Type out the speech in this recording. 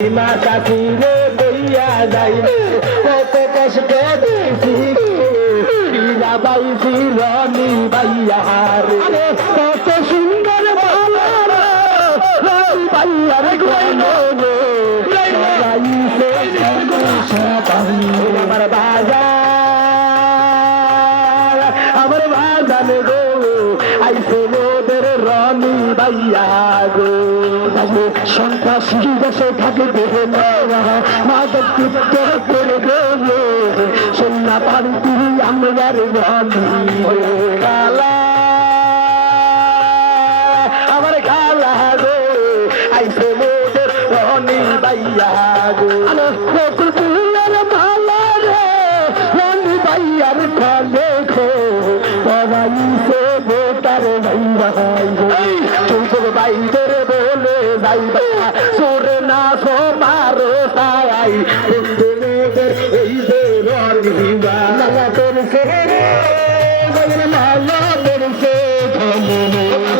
মা কাশিরে বইয়া যাইবে কত কষ্ট দিছি পীরা বাইছি রনি বাইয়া রে কত সুন্দর বাবা রনি বাইয়া রে আমার বাজার আমার বাজার গো আইসে মোদের রনি বাইয়া গো সন্ত্রাসী দেশে থাকে দেহে মাদক তৃপ্ত করে গো সন্না পারি তুই আমার রনি কালা আমার কালা গো আইসে মোদের রনি বাইয়া গো ফুলের মালা রে রনি বাইয়ার ফলে খো পড়াইছে বোটার ভাই চৌধুর বাইদের বলে যাইবা সোরে না সোমারো সাই বন্ধু মেয়েদের এই যে রনিবা মালা তোর সে মালা তোর সে